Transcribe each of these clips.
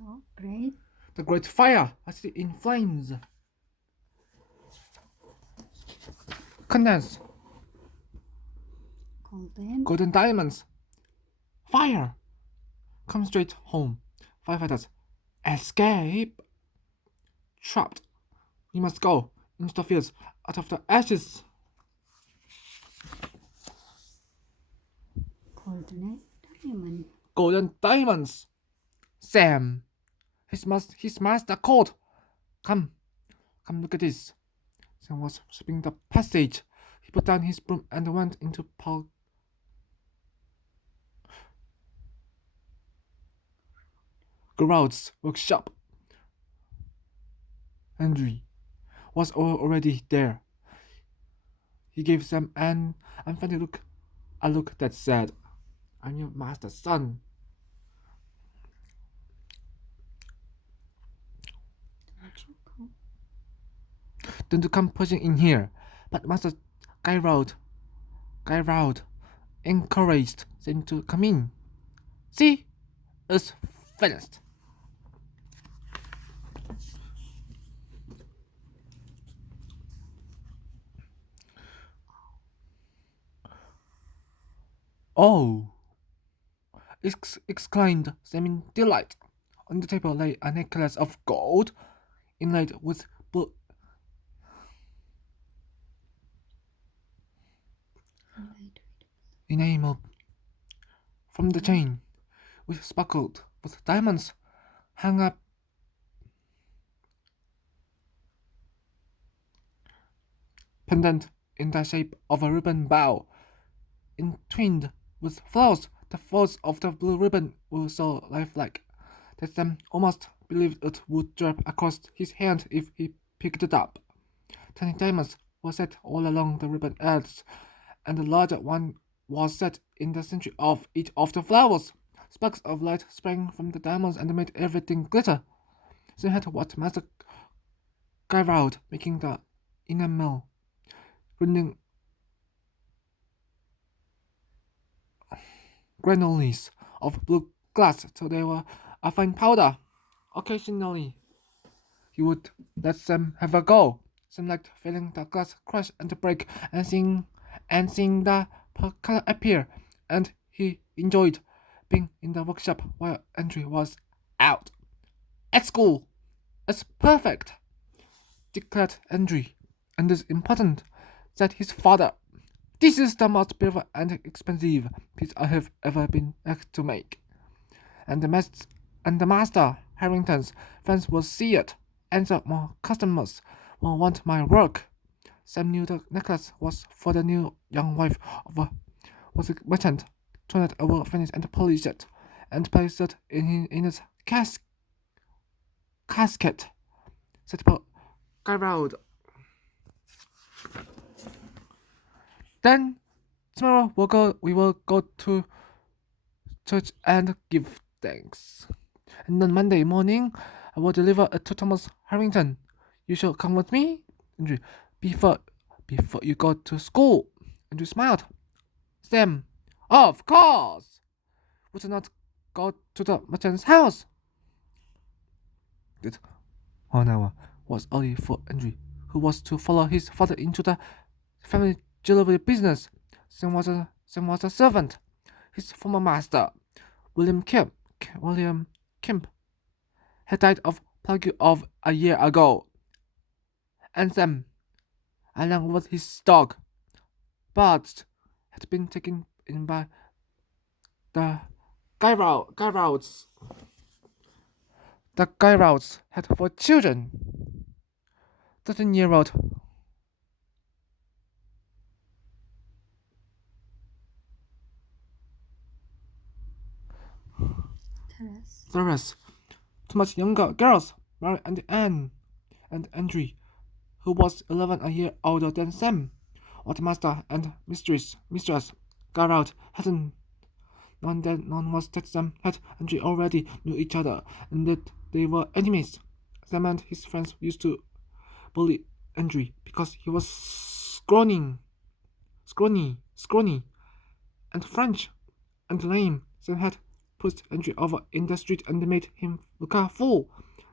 Oh, great. The great fire, I see in flames. Contents, Golden. golden diamonds. Fire! Come straight home. Firefighters. Escape! Trapped. We must go into the fields out of the ashes. Golden diamond. Golden diamonds. Sam. His master called. Come. Come look at this. Sam was sweeping the passage. He put down his broom and went into Paul Giraud's workshop. Henry was already there. He gave Sam an unfriendly look, a look that said, I'm your master's son. Don't you come pushing in here. But Master Guy Roud encouraged them to come in. See, it's finished. Oh, exclaimed Sam in delight. On the table lay a necklace of gold, inlaid with blue enamel. From the chain, which sparkled with diamonds, hung up pendant in the shape of a ribbon bow, entwined with flowers. The folds of the blue ribbon were so lifelike that Sam almost believed it would drop across his hand if he picked it up. Tiny diamonds were set all along the ribbon edges, and the larger one was set in the center of each of the flowers. Sparks of light sprang from the diamonds and made everything glitter. Sam had watched Master Gyraud making the enamel, grinding granules of blue glass till they were a fine powder. Occasionally, he would let Sam have a go. Sam liked feeling the glass crash and break and seeing the color appear, and he enjoyed being in the workshop while Andrew was out. At school, it's perfect, declared Andrew, and it's important, said his father. This is the most beautiful and expensive piece I have ever been asked to make. And the master Harrington's friends will see it, and the more customers will want my work. Sam knew the necklace was for the new young wife of a was a merchant. Tonight I will finish and polish it, and place it in its casket. Said Gerald. Then tomorrow we will go to church and give thanks. And on Monday morning, I will deliver it to Thomas Harrington. You shall come with me, Andrew, before you go to school. Andrew smiled. Sam, of course. Would you not go to the merchant's house? That 1 hour was early for Andrew, who was to follow his father into the family jewelry business. Sam was a servant. His former master, William Kemp, had died of plague of a year ago, and Sam, along with his dog, Bart, had been taken in by the Gyrouds. The Gyrouds had 4 children. 13-year-old Terrace. There's 2 much younger girls, Mary and Anne, and Andrew, who was 11 a year older than Sam. Old master and mistress Gerald hadn't known that none was that Sam had Andrew already knew each other, and that they were enemies. Sam and his friends used to bully Andrew because he was scrawny, and French, and lame. Sam had pushed Andrew over in the street and made him look a fool.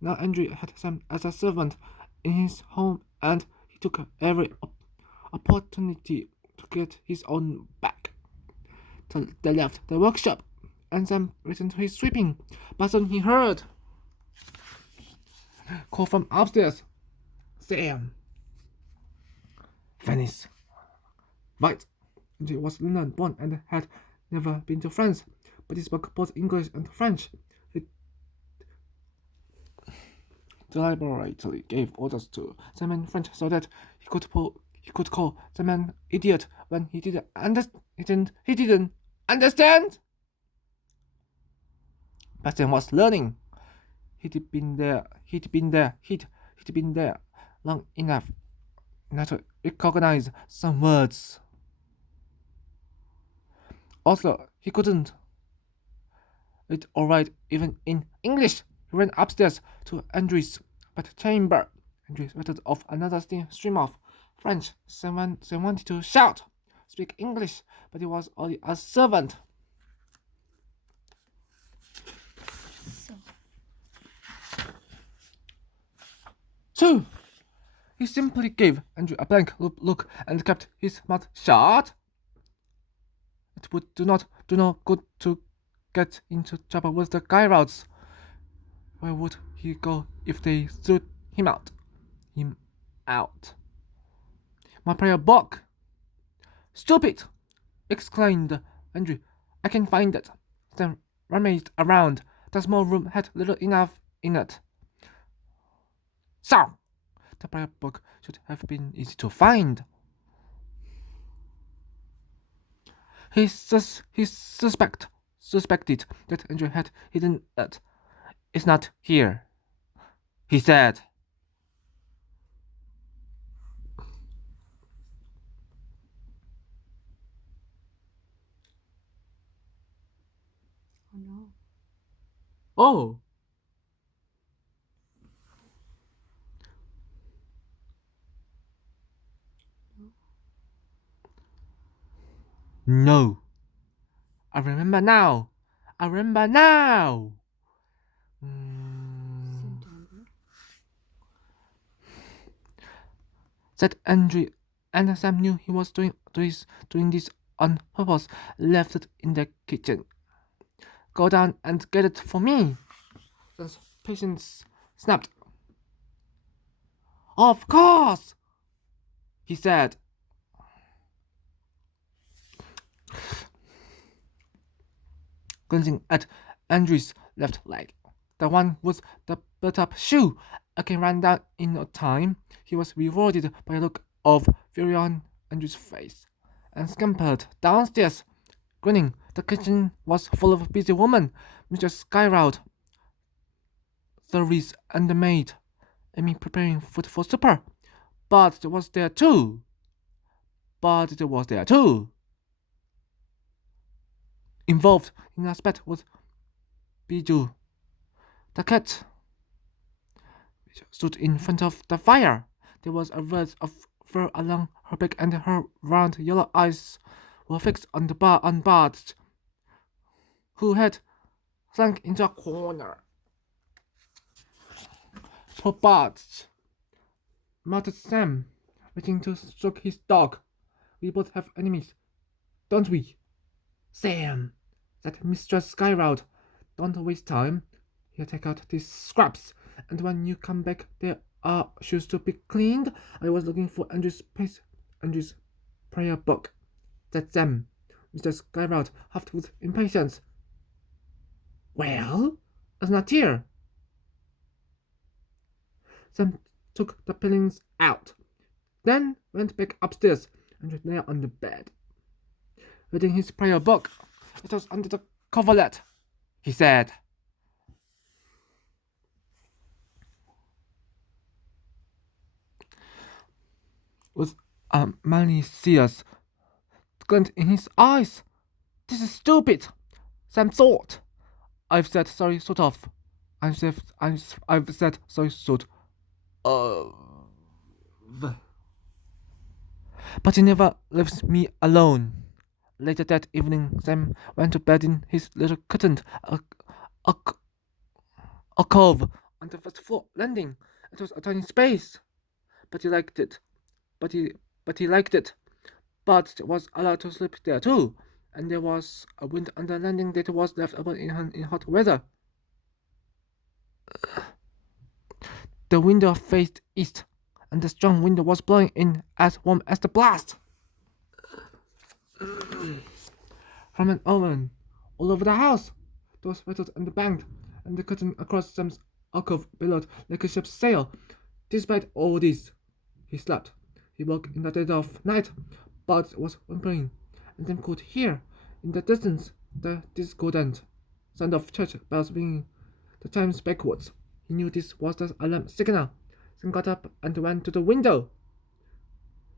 Now Andrew had Sam as a servant in his home, and he took every opportunity to get his own back. They left the workshop, and Sam returned to his sweeping, but soon he heard call from upstairs. Sam. Venice. Right. He was London born and had never been to France, but he spoke both English and French. He deliberately gave orders to the man in French so that he could call the man idiot when he didn't understand. Bastian was learning. He'd been there long enough not to recognize some words. Also, he couldn't read or write even in English. He ran upstairs to Andrew's bedchamber. Andrew rattled off another stream of French. Someone wanted to shout, speak English, but he was only a servant. So he simply gave Andrew a blank look and kept his mouth shut. It would do no good to get into trouble with the Gyrouds. Where would he go if they threw him out? My prayer book! Stupid! Exclaimed Andrew. I can find it. Then rummaged around. The small room had little enough in it. So, the prayer book should have been easy to find. He suspected that Andrew had hidden it. It's not here, he said. Oh no. Oh. No. I remember now. Said Andrew, and Sam knew he was doing this on purpose. Left it in the kitchen. Go down and get it for me. The patient snapped. Of course, he said. Glancing at Andrew's left leg, the one with the built-up shoe, again ran down in no time. He was rewarded by a look of fury on Andrew's face, and scampered downstairs, grinning. The kitchen was full of busy women, Mr. Skyroud, Therese, and the maid, Amy preparing food for supper. But it was there too. Involved in a spat with Bijou. The cat stood in front of the fire. There was a red of fur along her back, and her round yellow eyes were fixed on the Barge, who had sunk into a corner. Poor Barge, muttered Sam, reaching to stroke his dog. We both have enemies, don't we? Sam, said Mistress Skyroud. Don't waste time. Here, take out these scraps, and when you come back, there are shoes to be cleaned. I was looking for Andrew's prayer book. Said Sam. Mr. Skyroud huffed with impatience. Well, it's not here. Sam took the peelings out, then went back upstairs and lay on the bed, reading his prayer book. It was under the coverlet, he said. With a malicious glint in his eyes. This is stupid, Sam thought. I've said sorry, sort of. I've said sorry, sort of. But he never leaves me alone. Later that evening, Sam went to bed in his little curtained a, alcove on the first floor landing. It was a tiny space, but he liked it. But he liked it. But was allowed to sleep there too, and there was a window on the landing that was left open in hot weather. The window faced east, and the strong wind was blowing in as warm as the blast from an oven all over the house. Doors rattled and banged, and the curtain across Sam's alcove billowed like a ship's sail. Despite all this, he slept. He woke in the dead of night. Bud was whimpering, and Sam could hear in the distance the discordant sound of church bells ringing the chimes backwards. He knew this was the alarm signal. Sam got up and went to the window.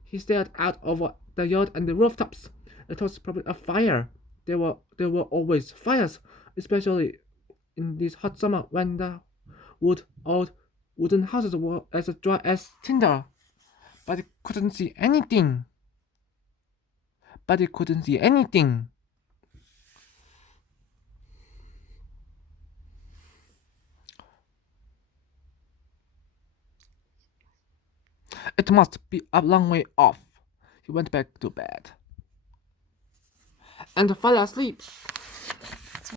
He stared out over the yard and the rooftops. It was probably a fire. There were always fires, especially in this hot summer when the old wooden houses were as dry as tinder. But he couldn't see anything. But he couldn't see anything. It must be a long way off. He went back to bed and fell asleep.